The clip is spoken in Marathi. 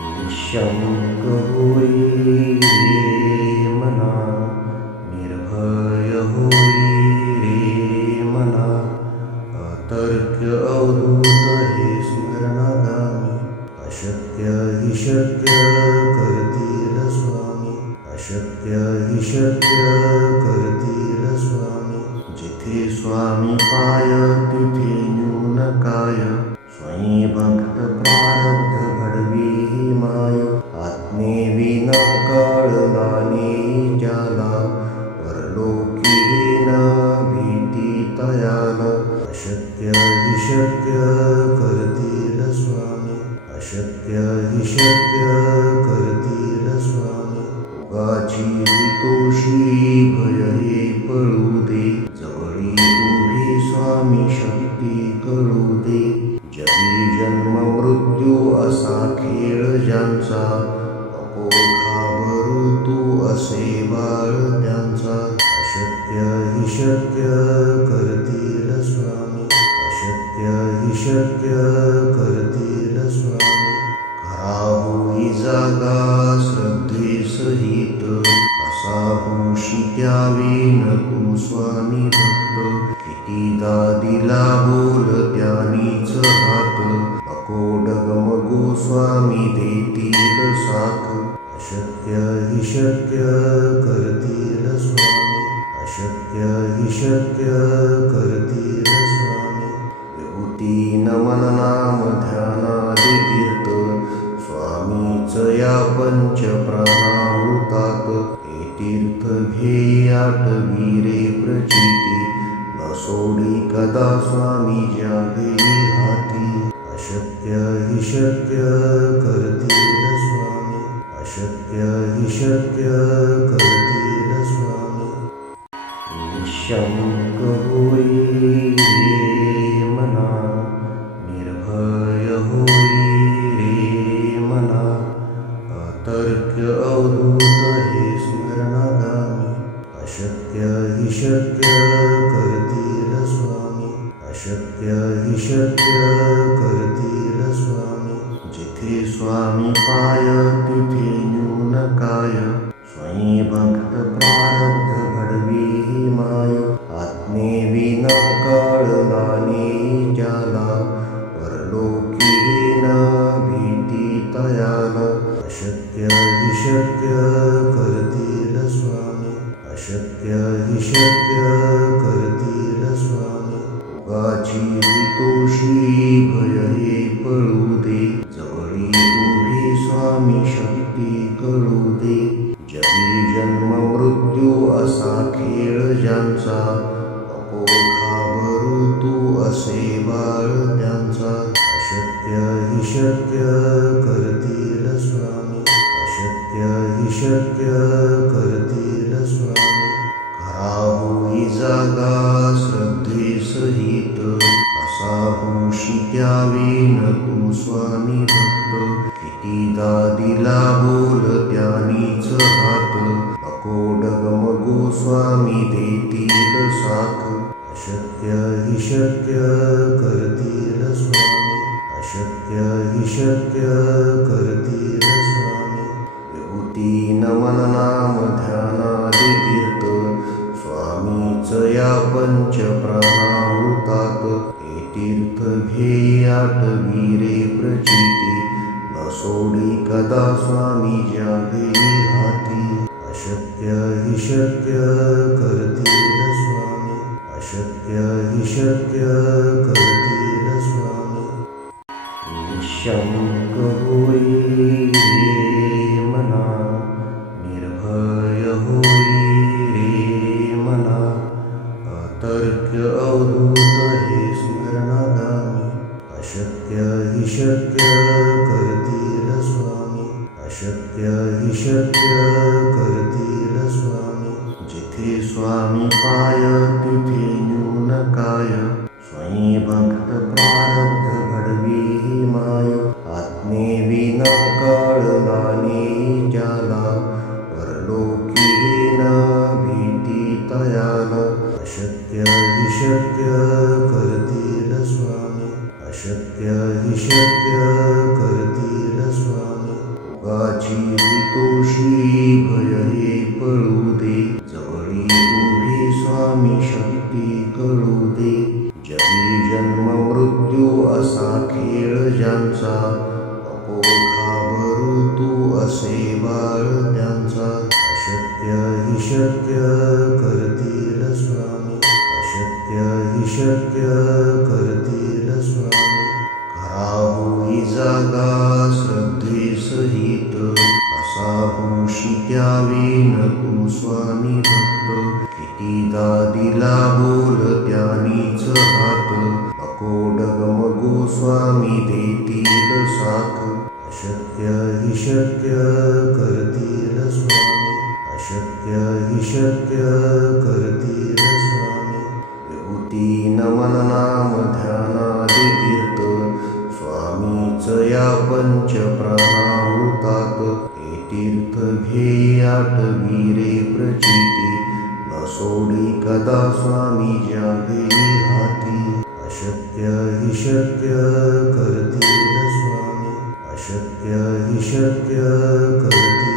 निःशङ्क होई रे मना, निर्भय होई रे मना, अतर्क्य अवधूत हे स्मरणागामी, अशक्य हि शक्य करतील स्वामी, अशक्य हि शक्य करतील स्वामी. जिथे स्वामी पाय तिथे न्यून काय, स्वयं भक्त प्रारब्ध घडवी ही माय. आत्मेविना कळला नाही ज्याला, परलोकी न भीती तयाला. अशक्य हि शक्य करतील स्वामी, अशक्य हि शक्य करतील स्वामी. उगाची तोषी भय हे पळू दे, जवळी उभी स्वामी शक्ती कळू दे. जगी जन्म मृत्यू असा खेळ ज्यांचा, नको घाबरू तू असे बाळ त्यांचा. अशक्य हि शक्य करतील स्वामी, अशक्य हि शक्य करतील स्वामी. खरा होई जागा श्रद्धे सहित, असा होशी द्यावी न तू स्वामी भक्त. कितीदा दिला बोल त्यानीच हात, नको डगमगू स्वामी देतील साथ. अशक्य हि शक्य करतील स्वामी, अशक्य हि शक्य करतील स्वामी. विभूती नमन नाम ध्यानादि तीर्थ, स्वामीच या पंच प्राणामृतात. हे तीर्थ घेई आठवी रे प्रचिती, न सोडी कदा स्वामी ज्या घेई हाती. अशक्य हि शक्य करतील स्वामी, अशक्य हि शक्य करतील स्वामी. निःशङ्क होई रे मना, निर्भय होई रे मना, अतर्क्य अवधूत हे स्मरणागामी. अशक्य हि शक्य करतील स्वामी, अशक्य हि शक्य करतील स्वामी. जिथे स्वामी पाय तिथे न्यून काय, स्वयं भक्त प्रारब्ध घडवी ही माय. आत्मेविना कळला नाही ज्याला, परलोकी न भीती तयाला. अशक्य हि शक्य करतील स्वामी, अशक्य हि शक्य करतील स्वामी. उगाची तोषी भय हे पळू दे, जवळी उभी स्वामी शक्ती कळू दे. जगी जन्म मृत्यू असा खेळ ज्यांचा, नको घाबरू तू असे बाळ त्यांचा. अशक्य हि शक्य करतील स्वामी, अशक्य हि शक्य करतील स्वामी. खरा होई जागा श्रद्धे सहित, असा होशी द्यावी न तू स्वामी भक्त. कितीदा दिला बोल त्यानीच हात, नको डगमगू स्वामी देतील साथ. अशक्य हि शक्य करतील स्वामी, अशक्य हि शक्य करतील स्वामी. विभूती नमन नाम ध्यानादि तीर्थ, स्वामीच या पंच प्राणामृतात. हे तीर्थ घेई आठवी रे प्रचिती, न सोडी कदा स्वामी ज्या घेई हाती. अशक्य हि शक्य करतील स्वामी, अशक्य हि शक्य करतील स्वामी. निःशङ्क होई रे मना, निर्भय होई रे मना, अतर्क्य अवधूत हे स्मरणागामी. अशक्य हि शक्य करतील स्वामी, अशक्य हि शक्य करतील स्वामी. जिथे स्वामी पाय तिथे न्यून काय, स्वयं भक्त प्रारब्ध घडवी ही माय. आत्मेविना कळला नाही ज्याला, परलोकी न भीती तयाला. अशक्य हि शक्य करतील स्वामी, अशक्य हि शक्य करतील स्वामी. रोगाची भीतोशी भय हे पळू दे, जवळी उभी स्वामी शक्ती कळू दे. जगी जन्म मृत्यू असा खेळ ज्यांचा, नको घाबरू तू असे बाळ त्यांचा. अशक्य हि शक्य करतील स्वामी, अशक्य हि शक्य करतील स्वामी. खरा होई जागा श्रद्धेसहित, असा होशी त्यावेन तू स्वामी भक्त. कितीदा दिला बोल त्यानीच हात, नको डगमगू स्वामी देतील साथ. अशक्य हि शक्य करतील स्वामी, अशक्य हि शक्य करतील स्वामी. विभूती नमन नाम ध्यानादि तीर्थ, स्वामीच या पंच प्राणामृतात. हे तीर्थ घे आठवी रे प्रचिती, न सोडी कदा स्वामी जागे हाती. अशक्य हि शक्य करतील स्वामी, अशक्य हि शक्य करतील